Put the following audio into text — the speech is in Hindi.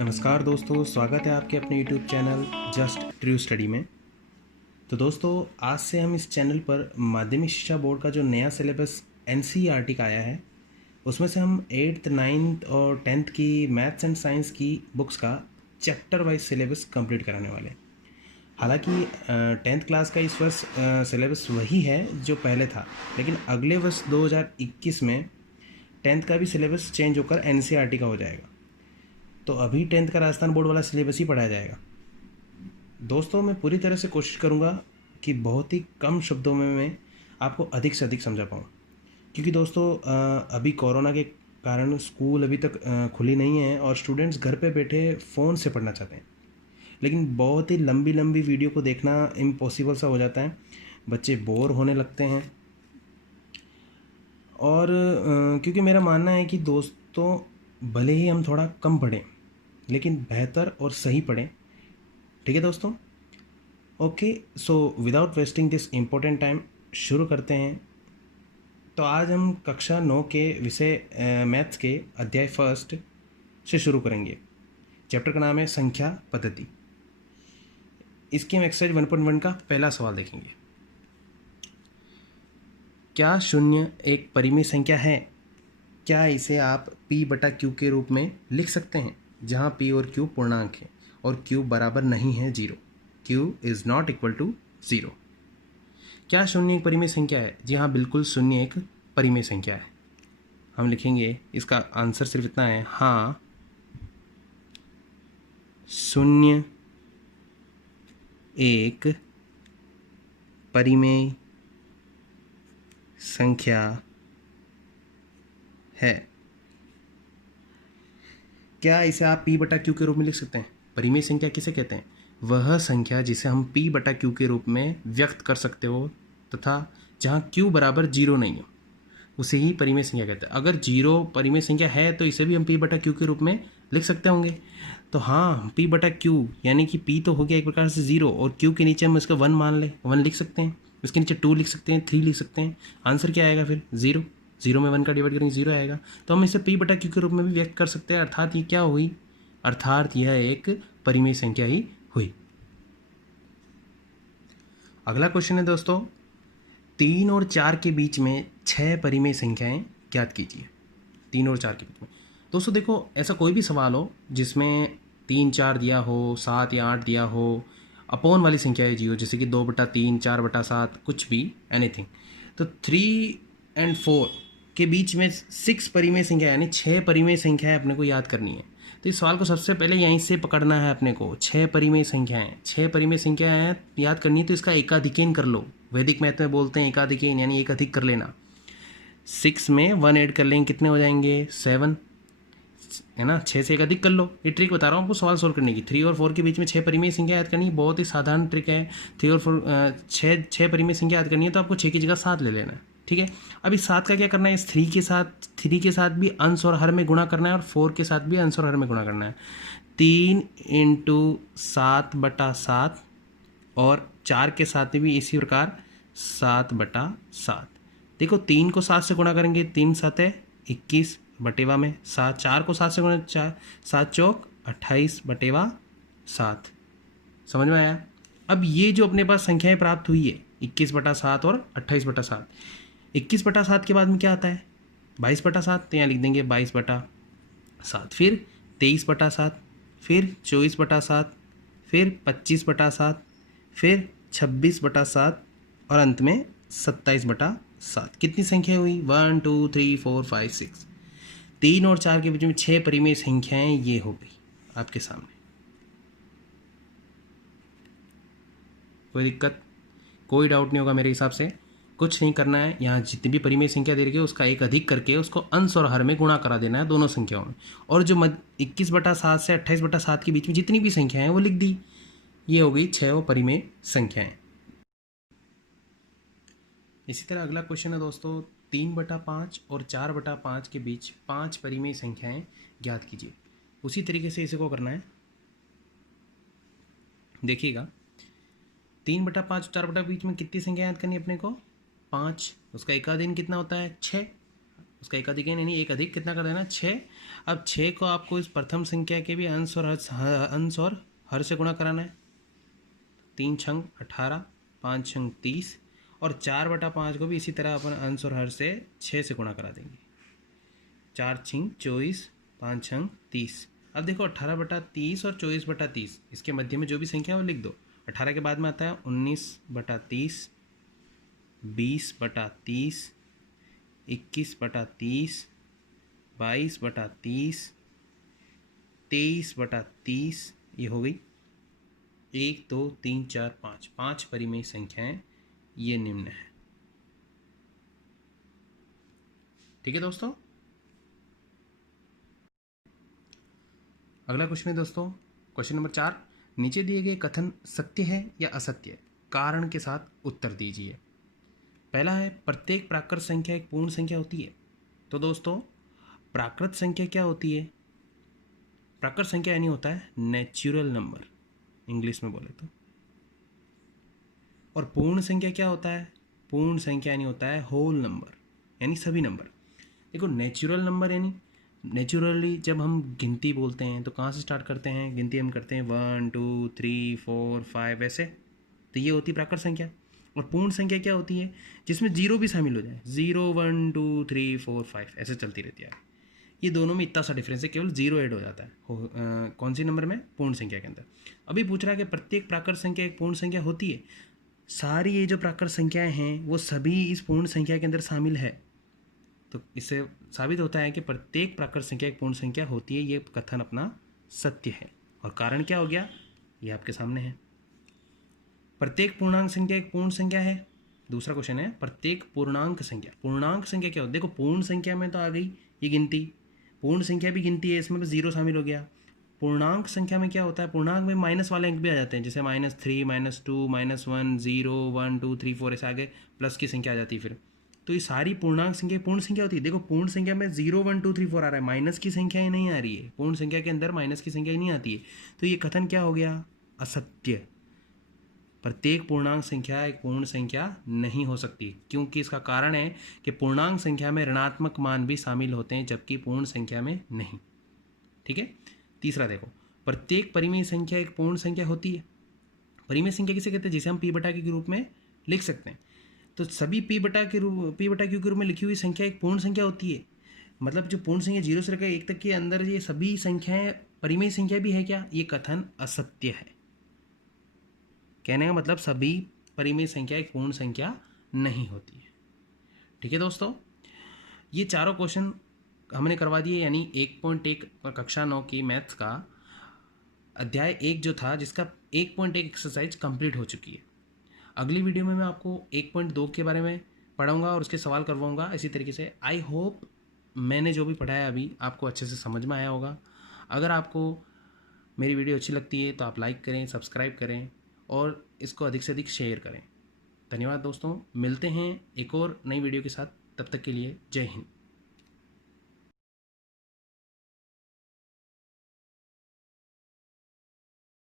नमस्कार दोस्तों, स्वागत है आपके अपने YouTube channel just true study में। तो दोस्तों, आज से हम इस चैनल पर माध्यमिक शिक्षा बोर्ड का जो नया सिलेबस NCERT का आया है, उसमें से हम 8th 9th और 10th की मैथ्स एंड साइंस की बुक्स का चैप्टर वाइज सिलेबस कंप्लीट कराने वाले हैं। हालांकि 10th क्लास का इस वर्ष सिलेबस वही है जो पहले था, लेकिन अगले वर्ष 2021 में 10th का भी सिलेबस चेंज होकर NCERT का हो जाएगा। तो अभी 10th का राजस्थान बोर्ड वाला सिलेबस ही पढ़ाया जाएगा। दोस्तों, मैं पूरी तरह से कोशिश करूँगा कि बहुत ही कम शब्दों में मैं आपको अधिक से अधिक समझा पाऊँ, क्योंकि दोस्तों अभी कोरोना के कारण स्कूल अभी तक खुली नहीं है और स्टूडेंट्स घर पे बैठे फ़ोन से पढ़ना चाहते हैं, लेकिन बहुत ही लंबी लंबी वीडियो को देखना इम्पॉसिबल सा हो जाता है। बच्चे बोर होने लगते हैं और क्योंकि मेरा मानना है कि दोस्तों, भले ही हम थोड़ा कम पढ़ें लेकिन बेहतर और सही पढ़ें। ठीक है दोस्तों? Okay, so without wasting this important time शुरू करते हैं। तो आज हम कक्षा 9 के विषय मैथ्स के अध्याय फर्स्ट से शुरू करेंगे। चैप्टर का नाम है संख्या पद्धति। इसकी हम एक्सरसाइज 1.1 का पहला सवाल देखेंगे। क्या शून्य एक परिमेय संख्या है? क्या इसे आप P/Q के रूप में लिख सकते हैं, जहाँ P और Q पूर्णांक है और Q बराबर नहीं है 0। Q is not equal to 0। क्या शून्य एक परिमेय संख्या है? जी हाँ, बिल्कुल शून्य एक परिमेय संख्या है। हम लिखेंगे, इसका आंसर सिर्फ इतना है, हाँ शून्य एक परिमेय संख्या है। क्या इसे आप P/Q के रूप में लिख सकते हैं? परिमेय संख्या किसे कहते हैं? वह संख्या जिसे हम P/Q के रूप में व्यक्त कर सकते हो तथा जहाँ Q बराबर 0 नहीं हो, उसे ही परिमेय संख्या कहते हैं। अगर 0 परिमेय संख्या है तो इसे भी हम P/Q के रूप में लिख सकते होंगे। तो हाँ, P/Q यानी कि P तो हो गया एक प्रकार से 0 और Q के नीचे हम इसका 1 मान लें, 1 लिख सकते हैं। इसके नीचे 2 लिख सकते हैं, 3 लिख सकते हैं। आंसर क्या आएगा फिर? 0। 0 में 1 का डिवाइड करेंगे 0 आएगा। तो हम इसे P/Q के रूप में भी व्यक्त कर सकते हैं। अर्थात ये क्या हुई? अर्थात यह एक परिमेय संख्या ही हुई। अगला क्वेश्चन है दोस्तों, 3 और 4 के बीच में 6 परिमेय संख्याएं ज्ञात कीजिए। 3 और 4 के बीच में दोस्तों देखो, ऐसा कोई भी सवाल हो जिसमें 3 4 दिया हो, 7 या 8 दिया हो, अपोन वाली संख्याएं दी हो, जैसे कि 2/3, 4/7, कुछ भी, एनीथिंग, तो 3 और 4 के बीच में 6 परिमेय संख्या यानी 6 परिमेय संख्याएं अपने को याद करनी है। तो इस सवाल को सबसे पहले यहीं से पकड़ना है अपने को। 6 परिमेय संख्याएं, 6 परिमेय संख्याएं याद करनी है, तो इसका एकाधिकेन कर लो। वैदिक मैथ में बोलते हैं एकाधिकेन, यानी एक अधिक कर लेना। 6 में 1 ऐड कर लेंगे, कितने हो जाएंगे? 7, है ना। 6 से एक अधिक कर लो। ये ट्रिक बता रहा हूँ आपको सवाल सोल्व करने की। 3 और 4 के बीच में 6 परिमेय संख्या याद करनी है, बहुत ही साधारण ट्रिक है। 3 और 4 6 परिमेय संख्या याद करनी है, तो आपको 6 की जगह 7 ले लेना है। ठीक है, अब इस 7 का क्या करना है? इस 3 के साथ भी अंश और हर में गुणा करना है और 4 के साथ भी अंश और हर में गुणा करना है। 3 × 7/7 और 4 के साथ भी इसी प्रकार 7/7। देखो, 3 को 7 से गुणा करेंगे, 3 7 21 बटेवा में 7। 4 को 7 से गुणा, 4 7 चौक 28/7। समझ में आया? अब ये जो अपने पास संख्याएं प्राप्त हुई है 21/7 और 28/7, 21/7 के बाद में क्या आता है? 22/7। तो यहाँ लिख देंगे 22/7, फिर 23/7, फिर 24/7, फिर 25/7, फिर 26/7 और अंत में 27/7। कितनी संख्या हुई? 1 2 3 4 5 6। 3 और 4 के बीच में 6 परिमेय संख्याएं ये हो गई आपके सामने। कोई दिक्कत, कोई डाउट नहीं होगा मेरे हिसाब से। कुछ नहीं करना है, यहाँ जितनी भी परिमेय संख्या दे रही है उसका एक अधिक करके उसको अंश और हर में गुणा करा देना है दोनों संख्याओं में। और जो 21/7 से 28/7 के बीच में जितनी भी संख्याएं हैं वो लिख दी। ये हो गई 6 परिमेय संख्याएं। इसी तरह अगला क्वेश्चन है दोस्तों, 3/5 और 4/5 के बीच 5 परिमेय संख्याएं ज्ञात कीजिए। उसी तरीके से इसे को करना है। देखिएगा, 3/5 और 4 के बीच में कितनी संख्या याद करनी है अपने को? 5। उसका एकाधीन कितना होता है? 6। उसका एक अधिक है, यानी एक अधिक कितना कर देना 6। अब 6 को आपको इस प्रथम संख्या के भी अंश और हर से गुणा कराना है। 3 छंग 18, 5 छंग 30 और 4/5 को भी इसी तरह अपन अंश और हर से 6 से गुणा करा देंगे। 4 छंग 24, 5 छंग 30। अब देखो 18/30 और 24/30 इसके मध्य में जो भी संख्या है वो लिख दो। 18 के बाद में आता है 19/30, 20/30, 21/30, 22/30, 23/30। ये हो गई 1 2 3 4 5 5 परिमेय संख्याएं ये निम्न है। ठीक है दोस्तों, अगला क्वेश्चन है दोस्तों, क्वेश्चन नंबर 4। नीचे दिए गए कथन सत्य है या असत्य है, कारण के साथ उत्तर दीजिए। पहला है प्रत्येक प्राकृत संख्या एक पूर्ण संख्या होती है। तो दोस्तों प्राकृत संख्या क्या होती है? प्राकृत संख्या यानी होता है नेचुरल नंबर, इंग्लिश में बोले तो। और पूर्ण संख्या क्या होता है? पूर्ण संख्या यानी होता है होल नंबर, यानी सभी नंबर। देखो नेचुरल नंबर यानी नेचुरली जब हम गिनती बोलते हैं तो कहाँ से स्टार्ट करते हैं? गिनती हम करते हैं 1 2 3 4 5 ऐसे, तो ये होती है प्राकृत संख्या। और पूर्ण संख्या क्या होती है? जिसमें जीरो भी शामिल हो जाए, 0 1 2 3 4 5 ऐसे चलती रहती है। ये दोनों में इतना सा डिफरेंस है, केवल जीरो ऐड हो जाता है कौन सी नंबर में? पूर्ण संख्या के अंदर। अभी पूछ रहा है कि प्रत्येक प्राकृत संख्या एक पूर्ण संख्या होती है। सारी ये जो प्राकृत संख्याएं हैं वो सभी इस पूर्ण संख्या के अंदर शामिल है। तो इससे साबित होता है कि प्रत्येक प्राकृत संख्या एक पूर्ण संख्या होती है। ये कथन अपना सत्य है। और कारण क्या हो गया? ये आपके सामने है। प्रत्येक पूर्णांक संख्या एक पूर्ण संख्या है। दूसरा क्वेश्चन है प्रत्येक पूर्णांक संख्या। पूर्णांक संख्या क्या होती है? देखो पूर्ण संख्या में तो आ गई ये गिनती, पूर्ण संख्या भी गिनती है, इसमें बस जीरो शामिल हो गया। पूर्णांक संख्या में क्या होता है? पूर्णांक में माइनस वाले अंक भी आ जाते हैं, जैसे -3, -2, -1, 0 1 2 3 4 ऐसे आगे प्लस की संख्या आ जाती है फिर। तो ये सारी पूर्णांक संख्या पूर्ण संख्या होती है। देखो पूर्ण संख्या में 0 1 2 3 4 आ रहा है, माइनस की संख्या ही नहीं आ रही है। पूर्ण संख्या के अंदर माइनस की संख्या ही नहीं आती है। तो ये कथन क्या हो गया? असत्य। प्रत्येक पूर्णांक संख्या एक पूर्ण संख्या नहीं हो सकती, क्योंकि इसका कारण है कि पूर्णांक संख्या में ऋणात्मक मान भी शामिल होते हैं जबकि पूर्ण संख्या में नहीं। ठीक है। तीसरा देखो, प्रत्येक परिमेय संख्या एक पूर्ण संख्या होती है। परिमेय संख्या किसे कहते हैं? जिसे हम p/q के रूप में लिख सकते हैं। तो सभी p/q के रूप में लिखी हुई संख्या एक पूर्ण संख्या होती है। मतलब जो पूर्ण संख्या 0 से लेकर 1 तक के अंदर ये सभी संख्याएं परिमेय संख्या भी है क्या? ये कथन असत्य है। कहने का मतलब सभी परिमेय संख्या एक पूर्ण संख्या नहीं होती है। ठीक है दोस्तों, ये चारों क्वेश्चन हमने करवा दिए, यानी 1.1 कक्षा 9 की मैथ्स का अध्याय 1 जो था, जिसका 1.1 एक्सरसाइज कंप्लीट हो चुकी है। अगली वीडियो में मैं आपको 1.2 के बारे में पढ़ाऊंगा और उसके सवाल करवाऊंगा इसी तरीके से। आई होप मैंने जो भी पढ़ाया अभी आपको अच्छे से समझ में आया होगा। अगर आपको मेरी वीडियो अच्छी लगती है तो आप लाइक करें, सब्सक्राइब करें और इसको अधिक से अधिक शेयर करें। धन्यवाद दोस्तों, मिलते हैं एक और नई वीडियो के साथ। तब तक के लिए जय हिंद।